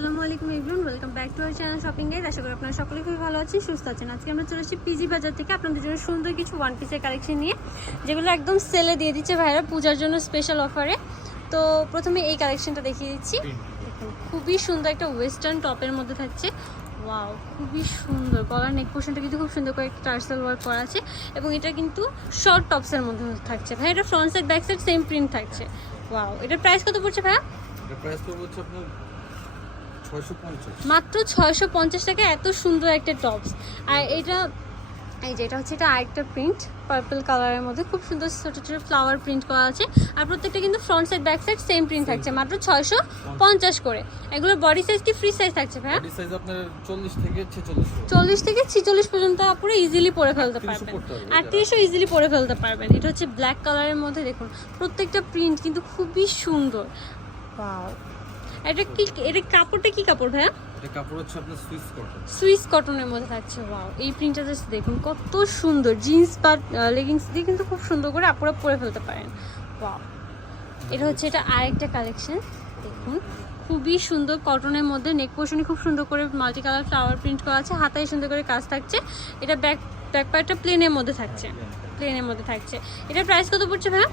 আসসালামু আলাইকুম everyone welcome back to our channel shopping guide আশা করি আপনারা সকলে খুবই ভালো আছেন সুস্থ আছেন। আজকে আমরা চলে এসেছি পিজি বাজার থেকে আপনাদের জন্য সুন্দর কিছু ওয়ান পিসের কালেকশন নিয়ে যেগুলো একদম সেলে দিয়ে দিচ্ছে ভাইরা পূজার জন্য স্পেশাল অফারে তো প্রথমে এই কালেকশনটা দেখিয়ে দিচ্ছি। খুবই সুন্দর একটা ওয়েস্টার্ন টপের মধ্যে থাকছে। ওয়াও খুবই সুন্দর। গলার নেক পোর্শনটা কিন্তু খুব সুন্দর করে একটা টার্সেল ওয়ার্ক করা আছে এবং এটা কিন্তু শর্ট টপসের মধ্যে থাকছে। ভাই এটা front side back side same print থাকছে। ওয়াও এটার প্রাইস কত পড়ছে ভাইয়া? প্রাইস হচ্ছে আপনার মাত্র ছয়শো পঞ্চাশ টাকা এত সুন্দর একটা টপস। আর এটা এই যে এটা হচ্ছে এটা আরেকটা প্রিন্ট পার্পল কালারের মধ্যে। খুব সুন্দর ছোট ছোট ফ্লাওয়ার প্রিন্ট করা আছে। আর প্রত্যেকটা কিন্তু front side back side same print থাকছে। মাত্র ছয়শো পঞ্চাশ করে। এগুলো বডি সাইজ কি ফ্রি সাইজ থাকছে ভাইয়া? বডি সাইজ আপনার চল্লিশ থেকে ছেচল্লিশ চল্লিশ থেকে ছিচল্লিশ পর্যন্ত আপুরে ইজিলি পরে ফেলতে পারবেন। আর তিরিশও ইজিলি পরে ফেলতে পারবেন। এটা হচ্ছে ব্ল্যাক কালারের মধ্যে দেখুন প্রত্যেকটা প্রিন্ট কিন্তু খুবই সুন্দর। Wow! এটা কি এটা কাপড়টা কি কাপড় ভাইয়া? এটা কাপড় হচ্ছে আপনার সুইস কটন সুইস কটনের মধ্যে থাকছে ওয়াও এই প্রিন্টটা জাস্ট দেখুন কত সুন্দর। জিন্স বা লেগিংস দিয়ে কিন্তু খুব সুন্দর করে আপুরা পরে ফেলতে পারেন ওয়াও এটা হচ্ছে এটা আরেকটা কালেকশন দেখুন। খুবই সুন্দর কটনের মধ্যে নেক পোর্শনে খুব সুন্দর করে মাল্টি কালার ফ্লাওয়ার প্রিন্ট করা আছে হাতায় সুন্দর করে কাজ থাকছে। এটা ব্যাক ব্যাক পার্টটা প্লেনের মধ্যে থাকছে প্লেনের মধ্যে। থাকছে। এটা প্রাইস কত পড়ছে ভাইয়া?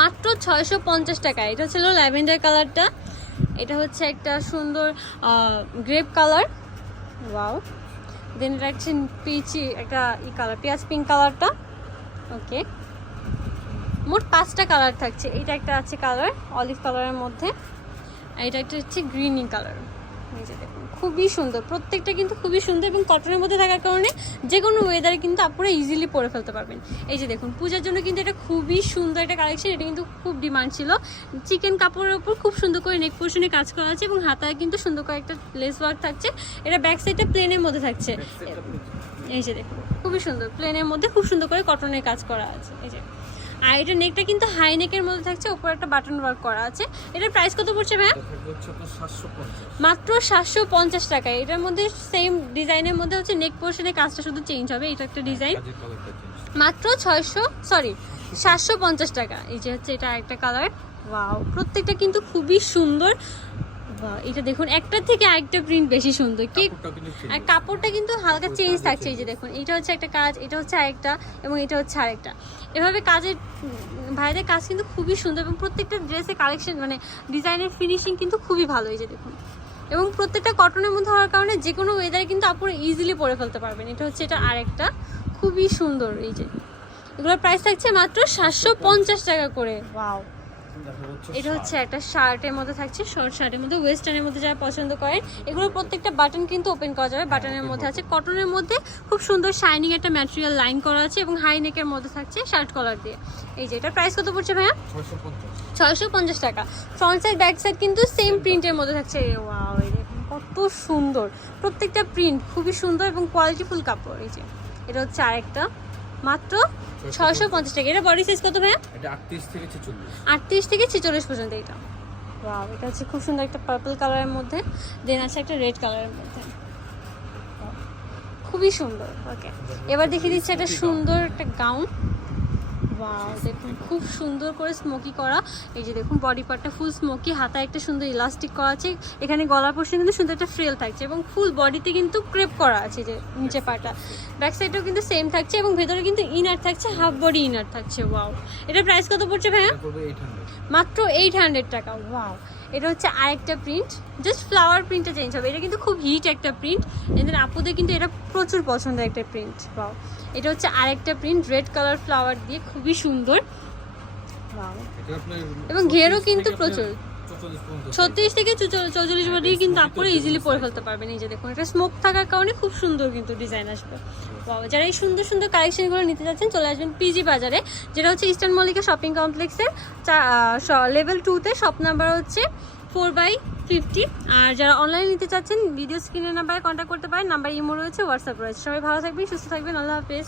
মাত্র ছয়শো পঞ্চাশ টাকা এটা ছিল ল্যাভেন্ডার কালারটা এটা হচ্ছে একটা সুন্দর গ্রেপ কালার ওয়াও দেন এটা হচ্ছে পিচি একটা ই কালার পেঁয়াজ পিঙ্ক কালারটা ওকে মোট পাঁচটা কালার থাকছে। এটা একটা আছে কালার অলিভ কালারের মধ্যে। এটা একটা হচ্ছে গ্রিনি কালার এই যে দেখুন খুবই সুন্দর। প্রত্যেকটা কিন্তু খুবই সুন্দর এবং কটনের মধ্যে থাকার কারণে যে কোনো ওয়েদারে কিন্তু আপনারা ইজিলি পরে ফেলতে পারবেন। এই যে দেখুন পূজার জন্য কিন্তু এটা খুবই সুন্দর একটা কালেকশন এটা কিন্তু খুব ডিমান্ড ছিল। চিকেন কাপড়ের উপর খুব সুন্দর করে নেক পোর্শনে কাজ করা আছে এবং হাতায় কিন্তু সুন্দর করে একটা লেস ওয়ার্ক থাকছে। এটা ব্যাক সাইডটা প্লেনের মধ্যে থাকছে। এই যে দেখুন খুবই সুন্দর। প্লেনের মধ্যে খুব সুন্দর করে কটনের কাজ করা আছে। এই যে আর এটা নেকটা কিন্তু হাই নেকের মধ্যে থাকছে উপরে একটা বাটন ওয়ার্ক করা আছে। এটার প্রাইস কত পড়ছে ম্যাম মাত্র সাতশো পঞ্চাশ টাকায় এটার মধ্যে সেম ডিজাইনের মধ্যে হচ্ছে নেক পোর্শনের কাজটা শুধু চেঞ্জ হবে এটা একটা ডিজাইন মাত্র ছয়শো সরি সাতশো পঞ্চাশ টাকা। এই যে হচ্ছে এটা একটা কালার ওয়াও প্রত্যেকটা কিন্তু খুবই সুন্দর। এটা দেখুন একটা থেকে আরেকটা প্রিন্ট বেশি সুন্দর। কি আর কাপড়টা কিন্তু হালকা চেঞ্জ থাকছে এই যে দেখুন এটা হচ্ছে একটা কাজ এটা হচ্ছে আরেকটা এবং এটা হচ্ছে আরেকটা। এভাবে কাজের ভাইদের কাজ কিন্তু খুবই সুন্দর এবং প্রত্যেকটা ড্রেসের কালেকশন মানে ডিজাইনের ফিনিশিং কিন্তু খুবই ভালো এই যে দেখুন। এবং প্রত্যেকটা কটনের মধ্যে হওয়ার কারণে যে কোনো ওয়েদারে কিন্তু আপুরা ইজিলি পরে ফেলতে পারবেন। এটা হচ্ছে এটা আরেকটা খুবই সুন্দর এই যে। এগুলোর প্রাইস থাকছে মাত্র সাতশো পঞ্চাশ টাকা করে। ওয়াও যাচ্ছে এটা হচ্ছে একটা শার্টের মধ্যে থাকছে শর্ট শার্টের মধ্যে ওয়েস্টার্নের মধ্যে যারা পছন্দ করেন এগুলো প্রত্যেকটা বাটন কিন্তু ওপেন করা যাবে। বাটনের মধ্যে আছে কটনের মধ্যে খুব সুন্দর শাইনিং একটা ম্যাটেরিয়াল লাইন করা আছে এবং হাই নেকের মধ্যে থাকছে শার্ট কলার দিয়ে। এই যে এটা প্রাইস কত পড়ছে ভাইয়া? ছয়শো পঞ্চাশ। টাকা। ফ্রন্ট সাইড ব্যাক সাইড কিন্তু সেম প্রিন্টের মধ্যে থাকছে। ওয়াও কত সুন্দর। প্রত্যেকটা প্রিন্ট খুবই সুন্দর এবং কোয়ালিটিফুল কাপড় এই যে। এটা হচ্ছে আরেকটা। মাত্র ছয়শো পঞ্চাশ। টাকা। এটা বডি সাইজ কত ভাইয়া? এটা আটত্রিশ থেকে ছেচল্লিশ। আটত্রিশ থেকে ছেচল্লিশ পর্যন্ত এটা ওয়াও এটা হচ্ছে খুব সুন্দর একটা পার্পল কালারের মধ্যে দেন আছে একটা রেড কালারের মধ্যে। খুবই সুন্দর ওকে এবার দেখিয়ে দিচ্ছি একটা সুন্দর একটা গাউন দেখুন খুব সুন্দর করে স্মোকি করা। এই যে দেখুন বডি পার্টটা ফুল স্মোকি হাতায় একটা সুন্দর ইলাস্টিক করা আছে। এখানে গলার পোর্শন কিন্তু সুন্দর একটা ফ্রেল থাকছে এবং ফুল বডিতে কিন্তু ক্রেপ করা আছে যে নিচে পাটা ব্যাক সাইডটাও কিন্তু সেম থাকছে এবং ভেতরে কিন্তু ইনার থাকছে হাফ বডি ইনার থাকছে ওয়াও এটার প্রাইস কত পড়ছে ভাইয়া? এটা মাত্র এইট হান্ড্রেড টাকা ওয়াও এটা হচ্ছে আরেকটা প্রিন্ট জাস্ট ফ্লাওয়ার প্রিন্টটা চেঞ্জ হবে। এটা কিন্তু খুব হিট একটা প্রিন্ট এদের আপুদের কিন্তু এটা প্রচুর পছন্দের একটা প্রিন্ট ওয়াও এটা হচ্ছে আরেকটা প্রিন্ট রেড কালার ফ্লাওয়ার দিয়ে খুবই সুন্দর. এবং ঘেরও কিন্তু প্রচুর। আপনার 44 পর্যন্ত ছত্রিশ থেকে চৌচল্লিশ বডি কিন্তু আপুরে ইজিলি পরে ফেলতে পারবেন যে দেখুন এটা স্মোক থাকার কারণে খুব সুন্দর কিন্তু ডিজাইন আসবে বাবা যারা এই সুন্দর সুন্দর কালেকশনগুলো নিতে যাচ্ছেন চলে আসবেন পিজি বাজারে যেটা হচ্ছে ইস্টার্ন মল্লিকা শপিং কমপ্লেক্সের লেভেল টুতে শপ নাম্বার হচ্ছে ফোর বাই ফিফটি। আর যারা অনলাইনে নিতে চাচ্ছেন ভিডিও স্ক্রিনের নাম্বারে কন্ট্যাক্ট করতে পারেন নাম্বার ইমো রয়েছে হোয়াটসঅ্যাপ রয়েছে। সবাই ভালো থাকবেন, সুস্থ থাকবেন, আল্লাহ হাফেজ।